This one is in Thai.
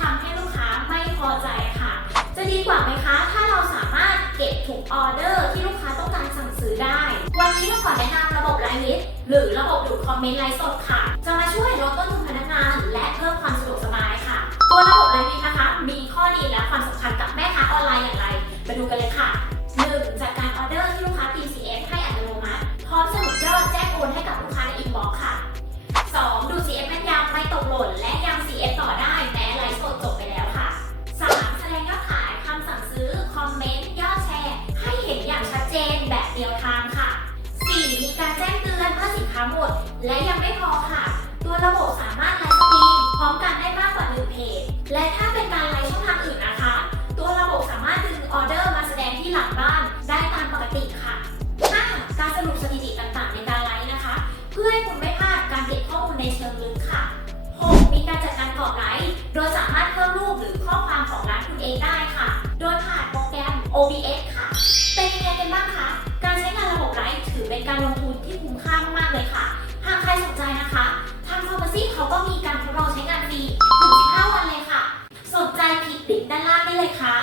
ทำให้ลูกค้าไม่พอใจค่ะ จะดีกว่าไหมคะ ถ้าเราสามารถเก็บทุกออเดอร์ที่ลูกค้าต้องการสั่งซื้อได้ วันนี้เราขอแนะนำระบบไลฟ์ลิสต์หรือระบบดูดคอมเมนต์ไลฟ์สดค่ะ จะมาช่วยลดต้นทุนพนักงาน และเพิ่มความสะดวกสบายค่ะ ตัวระบบไลฟ์ลิสต์นะคะ มีข้อดีและความสำคัญกับแม่ค้าออนไลน์อย่างไรมาดูกันเลยค่ะ 1. จากการออเดอร์ที่ลูกค้า PCF ให้อัตโนมัติ พร้อมสรุปยอดแจ้งโอนให้กับลูกค้าในอินบ็อกซ์ค่ะ 2. ดู CF แม่นยำไม่ตกหล่นและ และยังไม่พอค่ะ ตัวระบบสามารถไลฟ์สตรีมพร้อมกันได้มากกว่า1เพจ และถ้าเป็นการไลฟ์ช่องทางอื่นนะคะ ตัวระบบสามารถดึงออเดอร์มาแสดงที่หลังบ้านได้ตามปกติค่ะ 5. การสรุปสถิติต่างๆ ในการไลฟ์นะคะ เพื่อให้คุณไม่พลาดการเก็บข้อมูลในเชิงลึกค่ะ 6. มีการจัดการกรอบไลฟ์โดยสามารถเพิ่มรูปหรือข้อความของร้านคุณเองได้ค่ะ โดยผ่านโปรแกรม OBS ค่ะ เป็นยังไงกันบ้างคะ การใช้งานระบบไลฟ์ถือเป็นการลงทุนที่คุ้มค่ามากๆเลยค่ะ สนใจนะคะ ทางคอมเมอร์ซีเขาก็มีการทดลองใช้งานฟรีถึง15 วันเลยค่ะ สนใจคลิกติดด้านล่างได้เลยค่ะ